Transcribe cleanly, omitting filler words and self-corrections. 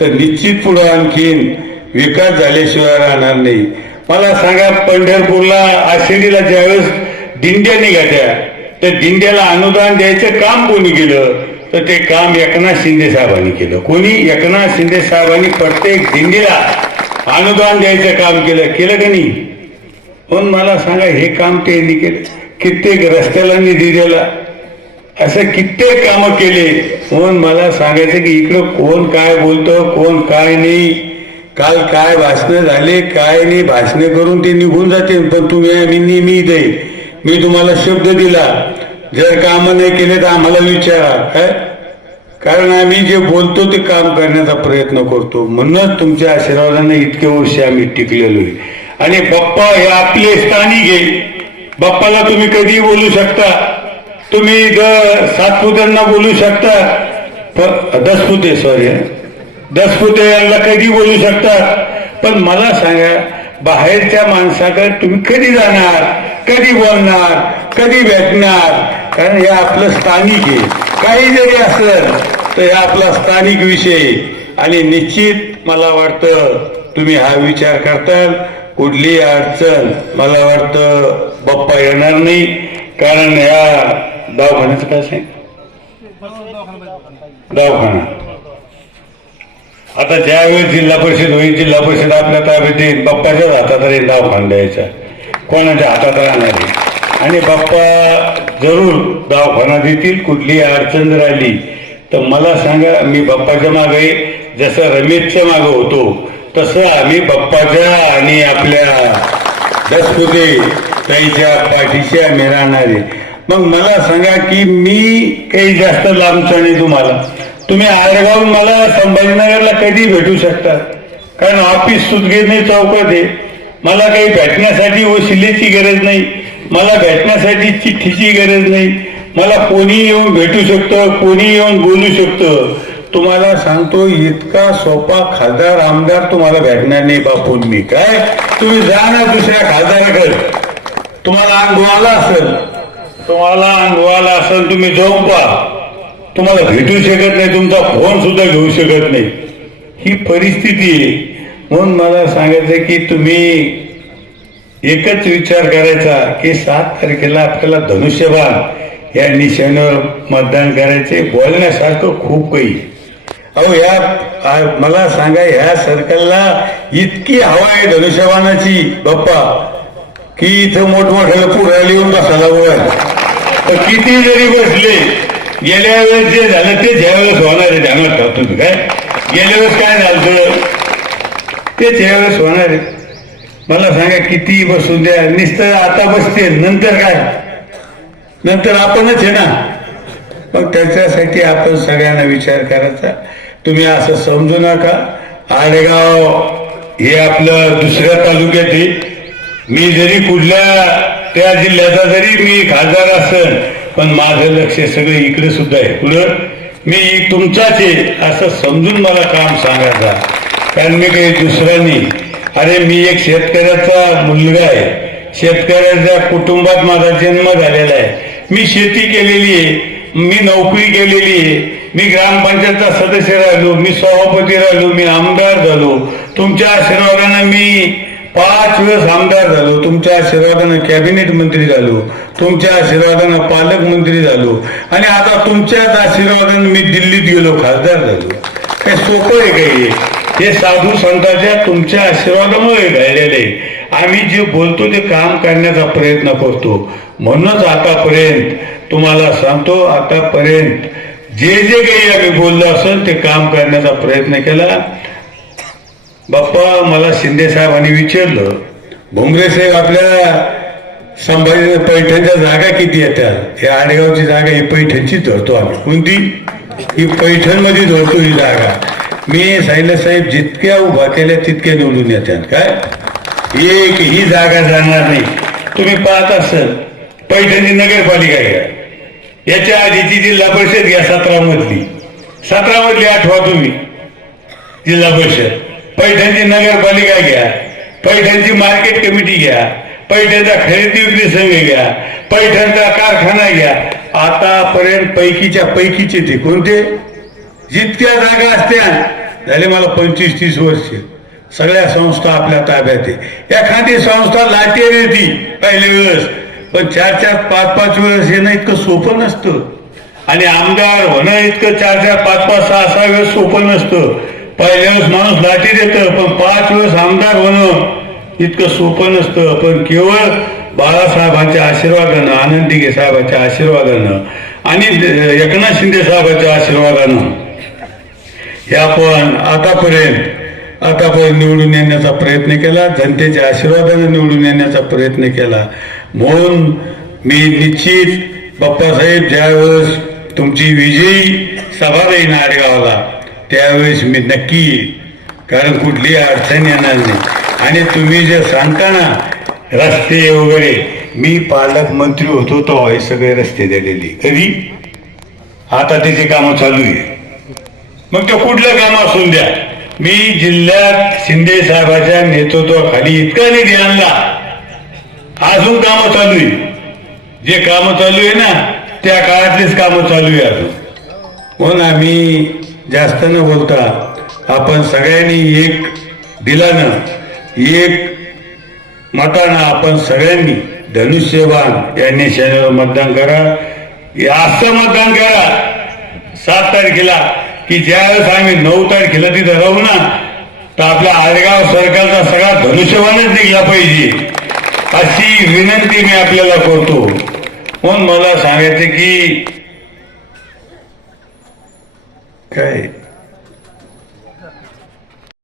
तर निश्चित पुढे आणखीन विकास झाल्याशिवाय राहणार नाही. मला सांगा, पंढरपूरला आषाढीला ज्यावेळेस दिंड्या निघाल्या तर दिंड्याला अनुदान द्यायचं काम कोणी केलं? तर ते काम एकनाथ शिंदे साहेबांनी केलं. कोणी? एकनाथ शिंदे साहेबांनी प्रत्येक दिंडीला अनुदान द्यायचं काम केलं का नाही? पण मला सांगा, हे काम त्यांनी केलं. कित्येक रस्त्याला निधी दिला, असं कित्येक कामं केले. म्हणून मला सांगायचं की इकडं कोण काय बोलतं, कोण काय नाही. काल काय भाषणं झाले, काय नाही, भाषणं करून ते निघून जाते. पण तुम्ही नेहमी दे, मी तुम्हाला शब्द दिला, जर कामं नाही केले तर आम्हाला विचारा. काय? कारण आम्ही जे बोलतो ते काम करण्याचा प्रयत्न करतो. म्हणूनच तुमच्या आशीर्वादाने इतके वर्ष आम्ही टिकलेलो आहे. आणि बाप्पा हे आपले स्थानिक आहे. बाप्पाला तुम्ही कधी बोलू शकता, तुम्ही सातपुत्यांना बोलू शकता, दसपुते यांना कधी बोलू शकता. पण मला सांगा, बाहेरच्या माणसाकडे तुम्ही कधी जाणार, कधी बोलणार, कधी भेटणार? कारण हे आपलं स्थानिक आहे. काही जरी असेल तर हे आपला स्थानिक विषय. आणि निश्चित मला वाटतं तुम्ही हा विचार करताल, कुठली अडचण मला वाटतं बाप्पा येणार नाही. कारण ह्या दवाखान्याचं काय सांग, दवाखाना आता ज्यावेळेस जिल्हा परिषद होईल, जिल्हा परिषद आपल्या ताब्यात येईल, बाप्पाच्याच हातात राहील दवाखाना द्यायचा, कोणाच्या हातात राहणार आहे. आणि बाप्पा जरूर दवाखाना देतील. कुठली अडचण राहिली तर मला सांगा, मी बाप्पाच्या मागे जसं रमेशच्या मागे होतो तसं आम्ही बाप्पाच्या आणि आपल्या दसपुते त्यांच्या पाठीशी आम्ही राहणार आहे. मग मला सांगा की मी काही जास्त लांबचं नाही तुम्हाला. तुम्ही आडगावून मला संभाजीनगरला कधी भेटू शकता, कारण ऑफिस सुतगिरणी चौकात आहे. मला काही भेटण्यासाठी वशिलेची गरज नाही, मला भेटण्यासाठी चिठ्ठीची गरज नाही. मला कोणी येऊन भेटू शकतं, कोणी येऊन बोलू शकतं. तुम्हाला सांगतो, इतका सोपा खासदार आमदार तुम्हाला भेटणार नाही बापून. मी काय, तुम्ही जा ना दुसऱ्या खासदाराकडे, तुम्हाला अनुभव असेल, तुम्ही जाऊन पहा. तुम्हाला भेटू शकत नाही, तुमचा फोन सुद्धा घेऊ शकत नाही, ही परिस्थिती आहे. म्हणून मला सांगायचं की तुम्ही एकच विचार करायचा की 7 तारखेला आपल्याला धनुष्यबाण या निशाण्यावर मतदान करायचे. बोलण्यासारखं खूप काही. अहो या मला सांगा, ह्या सर्कलला इतकी हवा आहे धनुष्यबाणाची बाप्पा, की इथं मोठमोठ्याला पुरायला येऊन बसायला वर. तर किती जरी बसले, गेल्या वेळेस जे झालं ते ज्यावेळेस होणार आहे ध्यानात ठेवा तुम्ही. काय गेल्या वेळेस काय झालं ते ज्यावेळेस होणार आहे. मला सांगा, किती बसून द्या, नुसतं आता बसते, नंतर काय, नंतर आपणच आहे ना. मग त्याच्यासाठी आपण सगळ्यांना विचार करायचा. तुम्ही असं समजू नका, आडेगाव हे आपलं दुसऱ्या तालुक्यात आहे. मी जरी कुठल्या त्या जिल्ह्याचा जरी मी खासदार असेल, पण माझं लक्ष सगळं इकडे सुद्धा आहे. पुढं मी तुमचाच आहे असं समजून मला काम सांगायचा. कारण मी काही दुसरा नाही. अरे मी एक शेतकऱ्याचा मुलगा आहे, शेतकऱ्याच्या कुटुंबात माझा जन्म झालेला आहे. मी शेती केलेली आहे, मी नोकरी केलेली आहे, मी ग्रामपंचायतचा सदस्य राहिलो, मी सभापती राहिलो, मी आमदार झालो. तुमच्या आशीर्वादाने मी 5 वेळेस आमदार झालो, तुमच्या आशीर्वादानं कॅबिनेट मंत्री झालो, तुमच्या आशीर्वादानं पालकमंत्री झालो, आणि आता तुमच्याच आशीर्वादानं मी दिल्लीत गेलो, खासदार झालो. काय सोपं आहे काही? हे साधू संतांच्या तुमच्या आशीर्वादामुळे घडलेले. आम्ही जे बोलतो ते काम करण्याचा प्रयत्न करतो. म्हणूनच आतापर्यंत तुम्हाला सांगतो, आतापर्यंत जे जे काही आम्ही बोललो असेल ते काम करण्याचा प्रयत्न केला. बाप्पा मला शिंदे साहेबांनी विचारलं, भुमरे साहेब आपल्या संभाजी पैठणच्या जागा किती येतात? हे आडेगावची जागा ही पैठणचीच धरतो आम्ही. कोणती? ही पैठण मध्ये धरतो ही जागा. मी सांगितलं, साहेब जितक्या उभा केल्या तितक्या निवडून येतात. काय एक ही जागा जाणार नाही. तुम्ही पाहत असाल पैठणची नगरपालिका घ्या, याच्या आधीची जिल्हा परिषद घ्या 17 मधली आठवा तुम्ही जिल्हा परिषद. पैठणची नगरपालिका घ्या, पैठणची मार्केट कमिटी घ्या, पैठणचा खरेदी विक्री संघ घ्या, पैठणचा कारखाना घ्या. आतापर्यंत पैकीच्या पैकीचे ते कोणते जितक्या जागा असत्या झाले मला 25-30 वर्ष. सगळ्या संस्था आपल्या ताब्यात आहे. एखादी संस्था लाटेर येते पहिले वेळेस, पण 4-4, 5-5 वेळेस येणं इतकं सोपं नसतं. आणि आमदार होणं इतकं 4-4, 5-5, 6-6 वेळेस सोपं नसतं. पहिल्या वेळेस माणूस लाटेर येतं, पण 5 वेळेस आमदार होणं इतकं सोपं नसतं. पण केवळ बाळासाहेबांच्या आशीर्वादानं, आनंदीगे साहेबांच्या आशीर्वादानं आणि एकनाथ शिंदे साहेबांच्या आशीर्वादानं हे आपण आतापर्यंत निवडून येण्याचा प्रयत्न केला. जनतेच्या आशीर्वादाने निवडून येण्याचा प्रयत्न केला. म्हणून मी निश्चित बाप्पासाहेब ज्यावेळेस तुमची विजयी सभा राहील आडगावला त्यावेळेस मी नक्की येईल, कारण कुठली अडचण येणार नाही. आणि तुम्ही जे सांगता ना रस्ते वगैरे, मी पालक मंत्री होतो तो हे सगळे रस्ते दिलेले. कधी? आता त्याची कामं चालू आहे. मग ते कुठलं काम असून द्या, मी जिल्ह्यात शिंदे साहेबांच्या नेतृत्वाखाली इतका निधी आणला. अजून कामं चालू आहे. जे कामं चालू आहे ना त्या काळातलीच कामं चालू आहे अजून. म्हणून आम्ही जास्त न बोलता आपण सगळ्यांनी एक दिलानं, एक मतानं आपण सगळ्यांनी धनुष्यबाण या निशाण्यावर मतदान करा. असं मतदान करा 7 तारखेला की ज्यावेळेस आम्ही 9 तारखेला तिथं राहू ना तर आपला आडगाव सरकारचा सगळा धनुष्यबाणच निघला पाहिजे, अशी विनंती मी आपल्याला करतो. म्हणून मला सांगायचं की काय